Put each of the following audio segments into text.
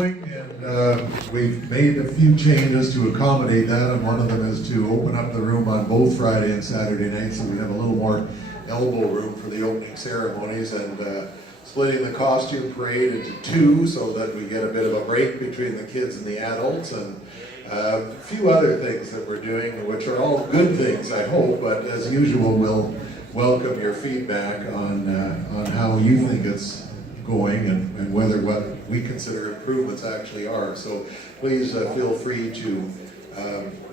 And we've made a few changes to accommodate that, and one of them is to open up the room on both Friday and Saturday nights, so we have a little more elbow room for the opening ceremonies, and splitting the costume parade into two so that we get a bit of a break between the kids and the adults, and a few other things that we're doing, which are all good things, I hope, but as usual, we'll welcome your feedback on how you think it's going and whether what we consider improvements actually are. So please feel free to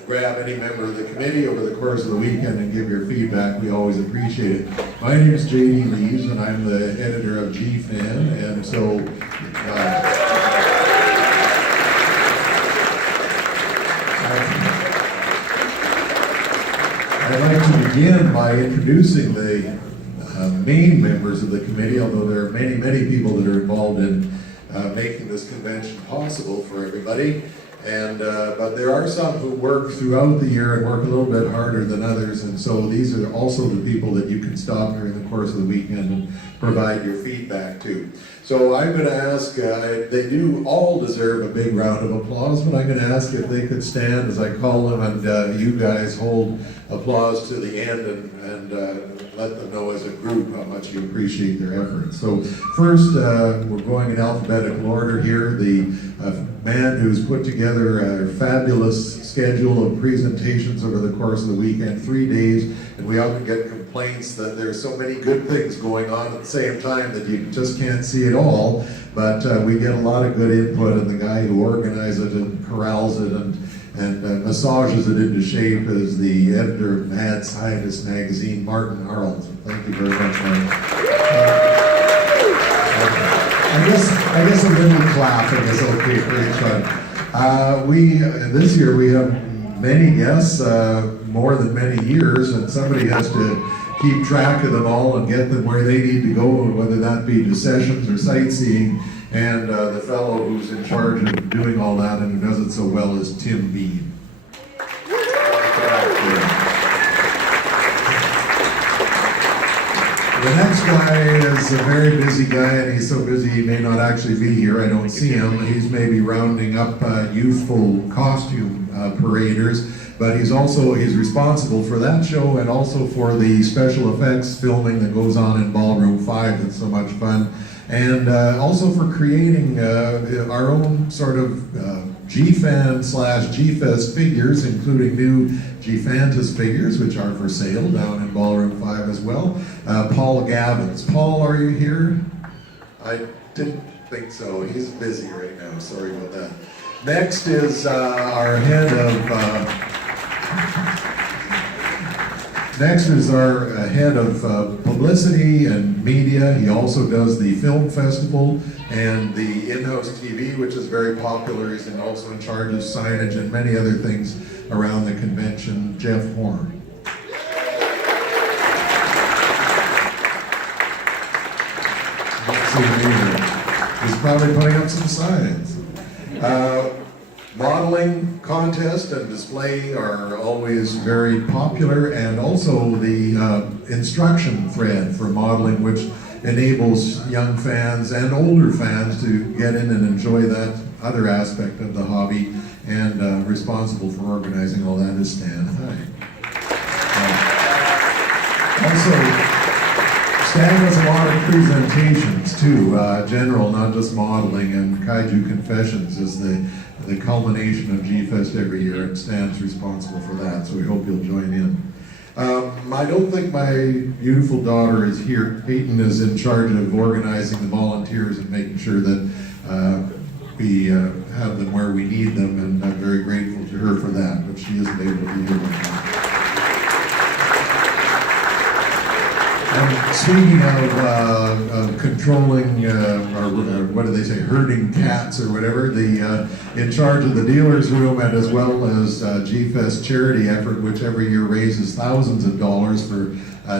grab any member of the committee over the course of the weekend and give your feedback. We always appreciate it. My name is J.D. Lees, and I'm the editor of GFan, and so I'd like to begin by introducing the main members of the committee, although there are many people that are involved in making this convention possible for everybody. And but there are some who work throughout the year and work a little bit harder than others, and so these are also the people that you can stop during the course of the weekend and provide your feedback to. So I'm going to ask, they do all deserve a big round of applause, but I'm going to ask if they could stand as I call them, and you guys hold applause to the end and let them know as a group how much you appreciate their efforts. So first, we're going in alphabetical order here. The man who's put together a fabulous schedule of presentations over the course of the weekend, 3 days, and we often get complaints that there's so many good things going on at the same time that you just can't see it all, but we get a lot of good input, and the guy who organizes it and corrals it and massages it into shape is the editor of Mad Scientist magazine, Martin Arnold. Thank you very much, Martin. I guess a little clapping is okay for each one. This year we have many guests, more than many years, and somebody has to keep track of them all and get them where they need to go, whether that be to sessions or sightseeing. And the fellow who's in charge of doing all that and who does it so well is Tim Bean. The next guy is a very busy guy, and he's so busy he may not actually be here. I don't see him. He's maybe rounding up youthful costume paraders, but he's responsible for that show and also for the special effects filming that goes on in Ballroom 5 that's so much fun. And also for creating our own sort of GFan/GFest figures, including new GFantus figures, which are for sale down in Ballroom 5 as well. Paul Gavins. Paul, are you here? I didn't think so. He's busy right now. Sorry about that. Next is our head of... Next is our head of publicity and media. He also does the film festival and the in-house TV, which is very popular. He's also in charge of signage and many other things around the convention. Jeff Horn. Don't see him either. He's probably putting up some signs. Modeling contest and display are always very popular, and also the instruction thread for modeling, which enables young fans and older fans to get in and enjoy that other aspect of the hobby, and responsible for organizing all that is Stan. Also, Stan does a lot of presentations too, general, not just modeling, and Kaiju Confessions is the culmination of G-Fest every year, and Stan's responsible for that, so we hope you'll join in. I don't think my beautiful daughter is here. Peyton is in charge of organizing the volunteers and making sure that we have them where we need them, and I'm very grateful to her for that, but she isn't able to be here right now. And speaking of controlling, or what do they say, herding cats or whatever, in charge of the dealer's room, and as well as G-Fest charity effort, which every year raises thousands of dollars for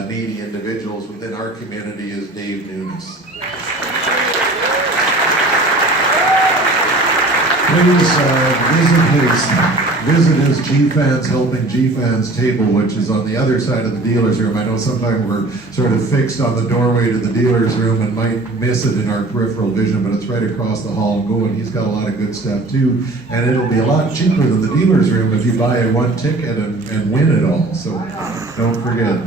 needy individuals within our community, is Dave Nunes. Please visit his visit his G-Fans Helping G-Fans table, which is on the other side of the dealer's room. I know sometimes we're sort of fixed on the doorway to the dealer's room and might miss it in our peripheral vision, but it's right across the hall and go, and he's got a lot of good stuff too. And it'll be a lot cheaper than the dealer's room if you buy one ticket and win it all, so don't forget.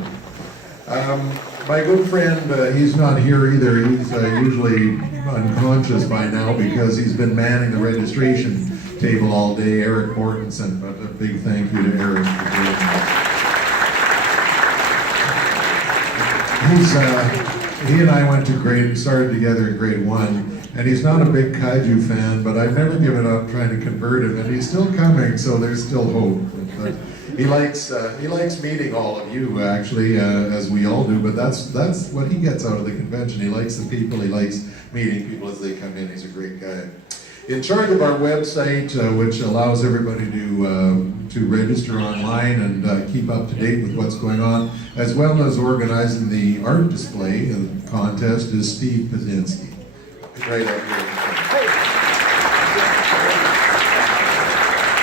My good friend, he's not here either. He's usually unconscious by now because he's been manning the registration table all day, Eric Mortensen, but a big thank you to Eric for doing that. He and I started together in grade 1, and he's not a big kaiju fan, but I've never given up trying to convert him, and he's still coming, so there's still hope. But he likes meeting all of you, actually, as we all do, but that's what he gets out of the convention. He likes the people, he likes meeting people as they come in. He's a great guy. In charge of our website, which allows everybody to register online and keep up to date with what's going on, as well as organizing the art display contest, is Steve Pazinski. Right up here.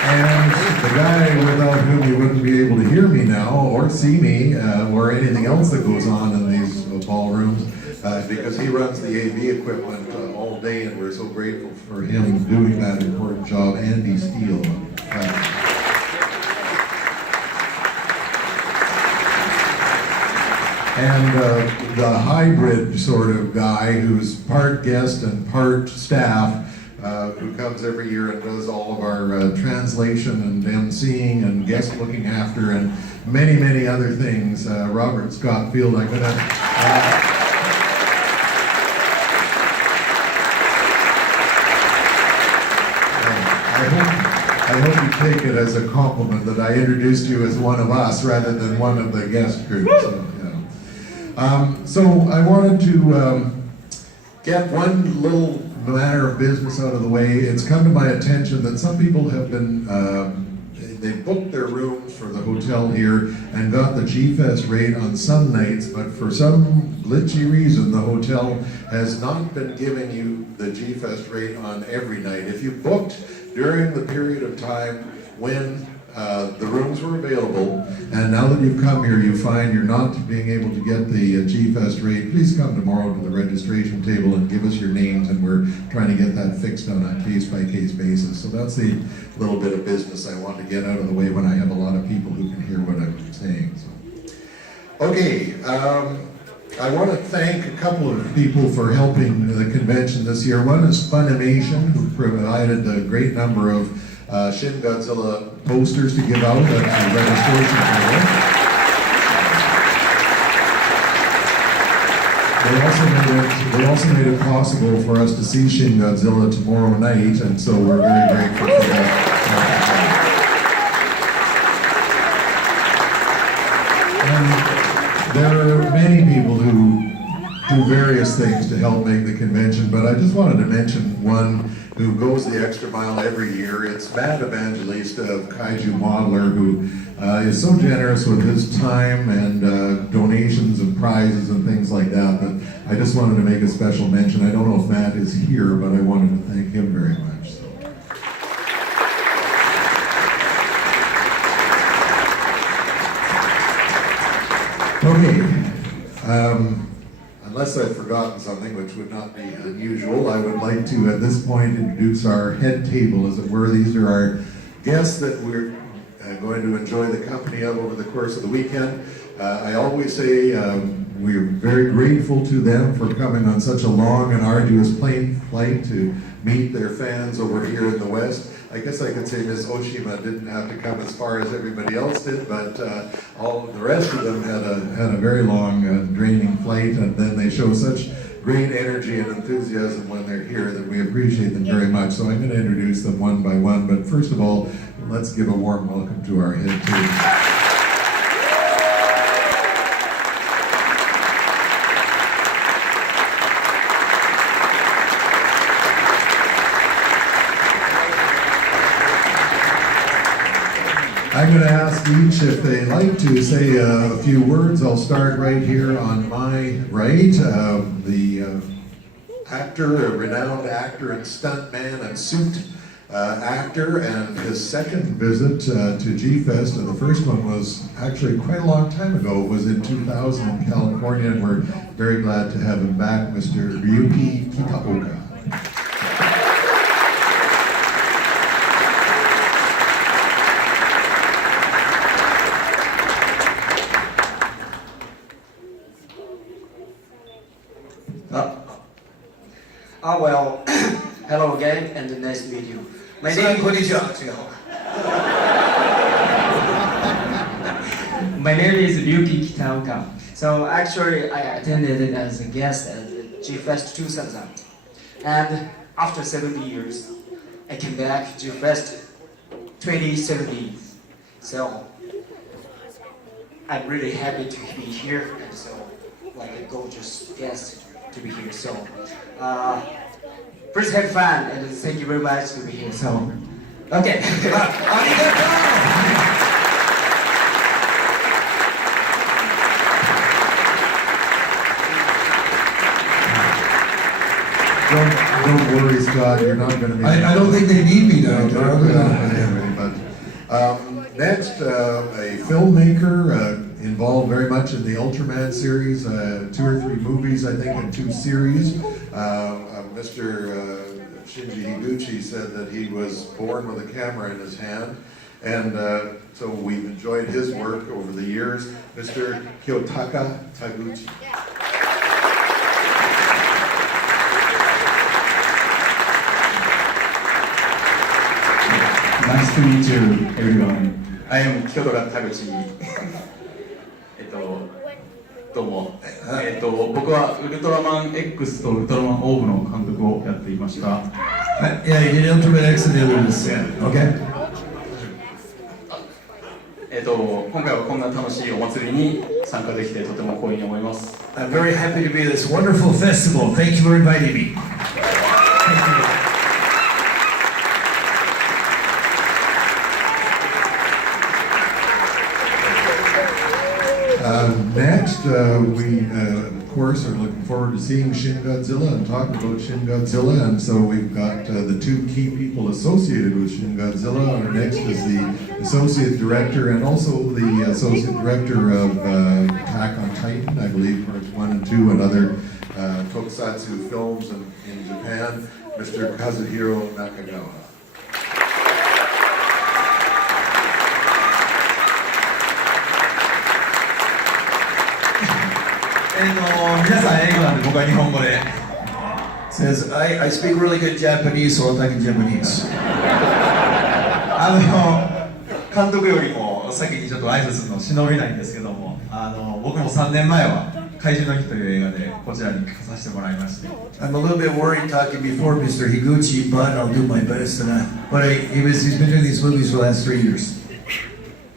And the guy without whom you wouldn't be able to hear me now, or see me, or anything else that goes on in these ballrooms, because he runs the AV equipment all day, and we're so grateful for him doing that important job. Andy Steele. And the hybrid sort of guy who's part guest and part staff, who comes every year and does all of our translation and emceeing and guest looking after and many, many other things. Robert Scott Field, I'm gonna... I hope you take it as a compliment that I introduced you as one of us rather than one of the guest group. So I wanted to get one little matter of business out of the way. It's come to my attention that some people have been, they booked their rooms for the hotel here and got the G-Fest rate on some nights, but for some glitchy reason, the hotel has not been giving you the G-Fest rate on every night. If you booked during the period of time when the rooms were available, and now that you've come here, you find you're not being able to get the G-Fest rate, please come tomorrow to the registration table and give us your names, and we're trying to get that fixed on a case-by-case basis. So that's the little bit of business I want to get out of the way when I have a lot of people who can hear what I'm saying. So. Okay, I want to thank a couple of people for helping the convention this year. One is Funimation, who provided a great number of Shin Godzilla posters to give out at the registration table. They also made it possible for us to see Shin Godzilla tomorrow night, and so we're very grateful for that. And there are many people who do various things to help make the convention, but I just wanted to mention one who goes the extra mile every year. It's Matt Evangelista of Kaiju Modeler, who is so generous with his time and donations and prizes and things like that. But I just wanted to make a special mention. I don't know if Matt is here, but I wanted to thank him very much. Okay. Unless I've forgotten something, which would not be unusual, I would like to, at this point, introduce our head table, as it were. These are our guests that we're going to enjoy the company of over the course of the weekend. I always say we're very grateful to them for coming on such a long and arduous plane flight to meet their fans over here in the West. I guess I could say Ms. Oshima didn't have to come as far as everybody else did, but all the rest of them had a very long, draining flight, and then they show such great energy and enthusiasm when they're here that we appreciate them very much. So I'm going to introduce them one by one, but first of all, let's give a warm welcome to our head table. I'm going to ask each if they'd like to say a few words. I'll start right here on my right. The actor, a renowned actor and stuntman and suit actor, and his second visit to G-Fest, and the first one was actually quite a long time ago. It was in 2000 in California, and we're very glad to have him back, Mr. Ryuki Kitaoka. Well, hello again, and nice to meet you. My name is Ryuki Kitaoka. So actually, I attended it as a guest at G-Fest 2000. And after 70 years, I came back to G-Fest 2017. So I'm really happy to be here, and so like a gorgeous guest to be here. So first have fun, and thank you very much to be here. So okay. Don't worry, Scott. You're not going to be. I don't think they need me now. Next, a filmmaker involved very much in the Ultraman series, 2 or 3 movies, I think, and 2 series. Mr. Shinji Higuchi said that he was born with a camera in his hand, and so we've enjoyed his work over the years. Mr. Kyotaka Taguchi. Nice to meet you, everyone. I am Kyodora Taguchi. どうも。僕はウルトラマン X とウルトラマンオーブの監督をやっていました。Yeah, you did Ultimate X and the others. Okay. 今回はこんな楽しいお祭りに参加できてとても光栄に思います。I'm very happy to be at this wonderful festival. Thank you for inviting me. Next, we of course are looking forward to seeing Shin Godzilla and talking about Shin Godzilla, and so we've got the 2 key people associated with Shin Godzilla. Our next is the Associate Director and also the Associate Director of Attack on Titan, I believe, parts 1 and 2, and other tokusatsu films in Japan, Mr. Kazuhiro Nakagawa. Says, I speak really good Japanese, so I'll talk in Japanese. 監督よりも先にちょっと挨拶するの忍びないんですけども、僕も3年前は怪獣の日という映画でこちらに来させてもらいまして。I'm a little bit worried talking before Mr. Higuchi, but I'll do my best. He's been doing these movies for the last 3 years.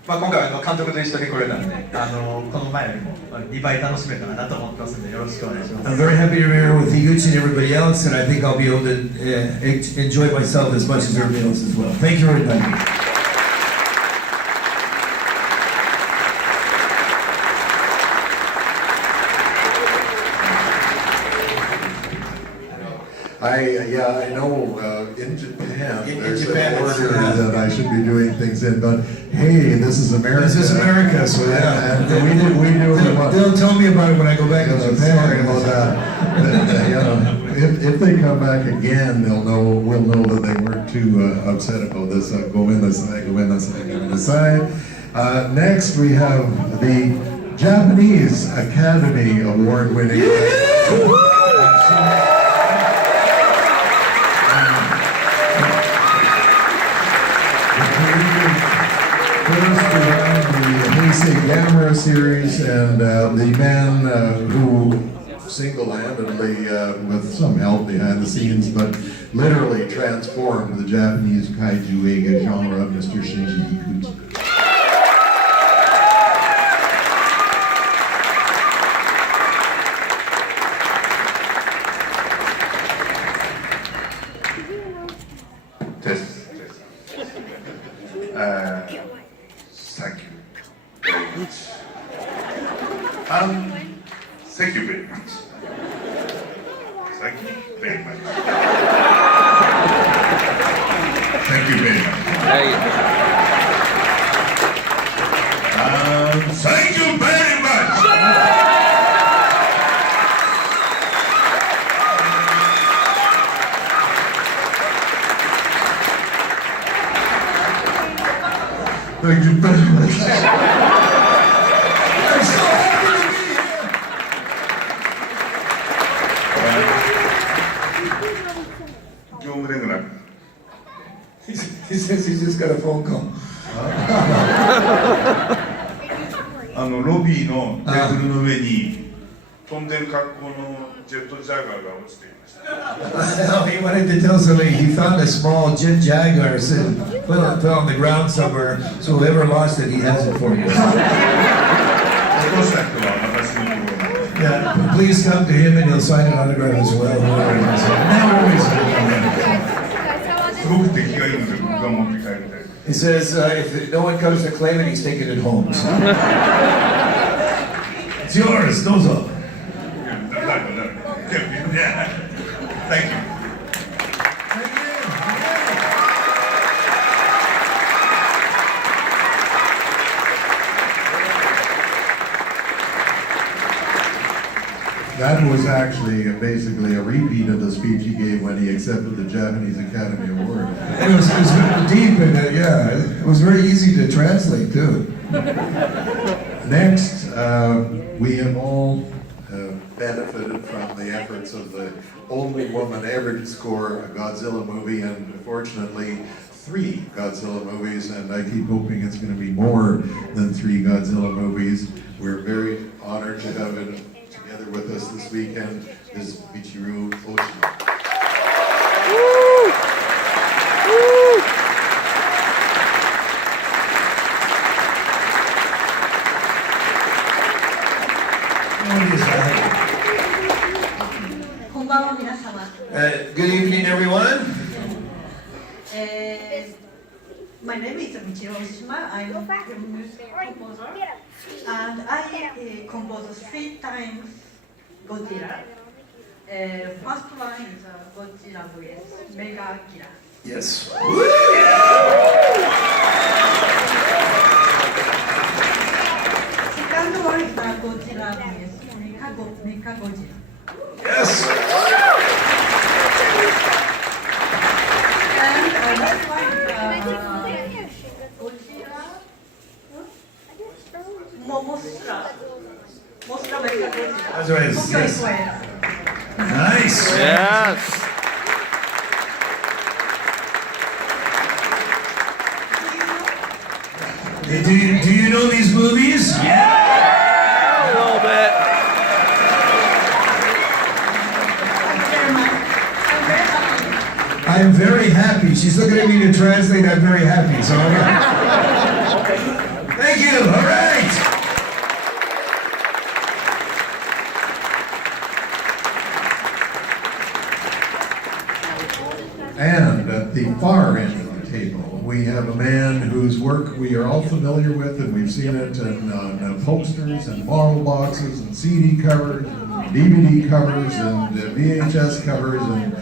今回は監督と一緒に来れたんで、この前よりも2倍楽しめたらなと思ってますので、よろしくお願いします。I'm very happy to be here with Higuchi and everybody else, and I think I'll be able to enjoy myself as much as everybody else as well. Thank you for inviting me. I know in Japan there's an order that I should be doing things in, but hey, this is America. This is America, so yeah. And we do They'll tell me about it when I go back to Japan. Sorry about that. If they come back again, we'll know that they weren't too upset about this. Go in the side. Next, we have the Japanese Academy Award-winning. Gamera series, and the man who single-handedly, with some help behind the scenes, but literally transformed the Japanese kaiju eiga genre, Mr. Shinji Higuchi. Thank you very much. Thank you very much. Thank you very much. Thank you very much. Thank you very much. I'm so happy to be here. 業務連絡 He says he just got a phone call. ロビーのテーブルの上に飛んでる格好のジェットジャガーが落ちていました。He wanted to tell somebody he found a small jet jaguar, said, fell on the ground somewhere, so whoever lost it, he has it for you. 落とした人は私のところまで。 Yeah, please come to him and he'll sign an autograph as well. Whoever it is. Now everybody's gonna come in. すごく出来がいいので僕が持って帰りたい。 He says if no one comes to claim it, he's taking it home. So. It's yours, dozo. Yeah. Thank you. That was actually basically a repeat of the speech he gave when he accepted the Japanese Academy Award. It was very deep in it, yeah. It was very easy to translate too. Next, we have all benefited from the efforts of the only woman ever to score a Godzilla movie, and fortunately 3 Godzilla movies, and I keep hoping it's going to be more than 3 Godzilla movies. We're very honored to have it together with us this weekend is Michiru Oshima. Good evening, everyone. My name is Michiru Oshima. I'm a music composer, and I composed 3 times Godzilla. First one is Godzilla vs. Mega Killer. Yes. Second one is Godzilla vs. Mecha Godzilla. Yes. And last one is Godzilla Mostra Mecha Godzilla. That's right. Tokyo Yes. Square. Nice. Yes. Do you know these movies? A little bit. I'm very happy. She's looking at me to translate. I'm very happy. So, thank you. All right. And at the far end of the table, we have a man whose work we are all familiar with, and we've seen it on posters and bottle boxes and CD covers and DVD covers and VHS covers and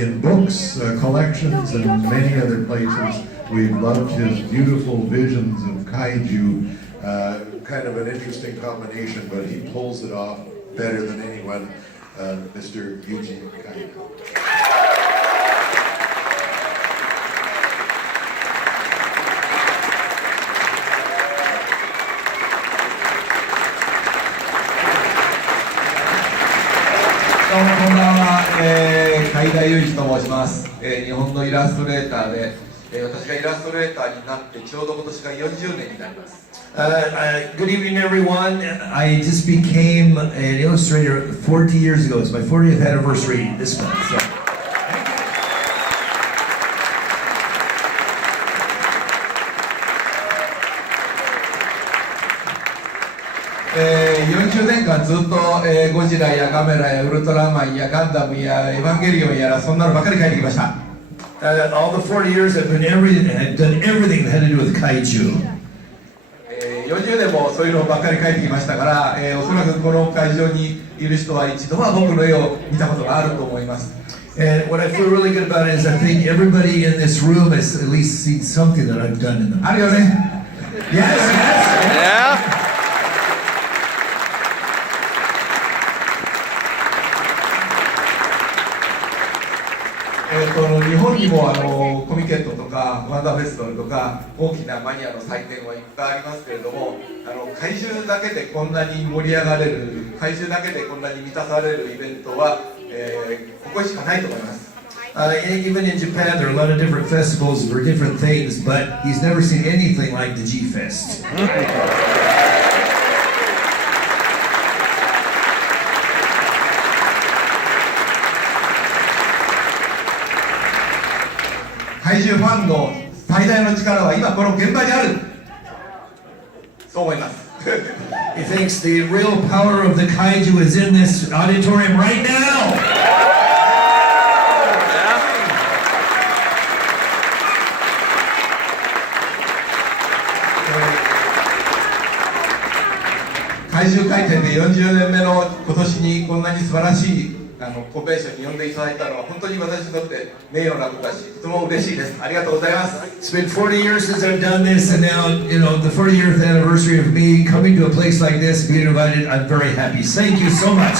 in books, collections, and many other places. We've loved his beautiful visions of kaiju, kind of an interesting combination, but he pulls it off better than anyone, Mr. Eugene Kaito. どうもこんばんは、海田裕二と申します、日本のイラストレーターで、私がイラストレーターになってちょうど今年が40年になります。Good evening, everyone. I just became an illustrator 40 years ago. It's my 40th anniversary this month. So. 40年間ずっと、ゴジラやガメラやウルトラマンやガンダムやエヴァンゲリオンやらそんなのばかり描いてきました。All the 40 years I've done everything that had to do with kaiju. 40年もそういうのばっかり描いてきましたから、おそらくこの会場にいる人は一度は僕の絵を見たことがあると思います。And what I feel really good about it is I think everybody in this room has at least seen something that I've done in them. あるよね。 Yes, yes. Yeah. 日本にもコミケットとかワンダーフェスティバルとか大きなマニアの祭典はいっぱいありますけれども、怪獣だけでこんなに盛り上がれる、怪獣だけでこんなに満たされるイベントは、ここしかないと思います。 Even in Japan, there are a lot of different festivals for different things, but he's never seen anything like the G-Fest. 怪獣ファンの最大の力は今この現場にある。そう思います。He thinks the real power of the kaiju is in this auditorium right now. 怪獣回転で40年目の今年にこんなに素晴らしいコンベンションに呼んでいただいたのは本当に私にとって名誉なことだし、とても嬉しいです。ありがとうございます。It's been 40 years since I've done this, and now, you know, the 40th anniversary of me coming to a place like this, being invited, I'm very happy. Thank you so much.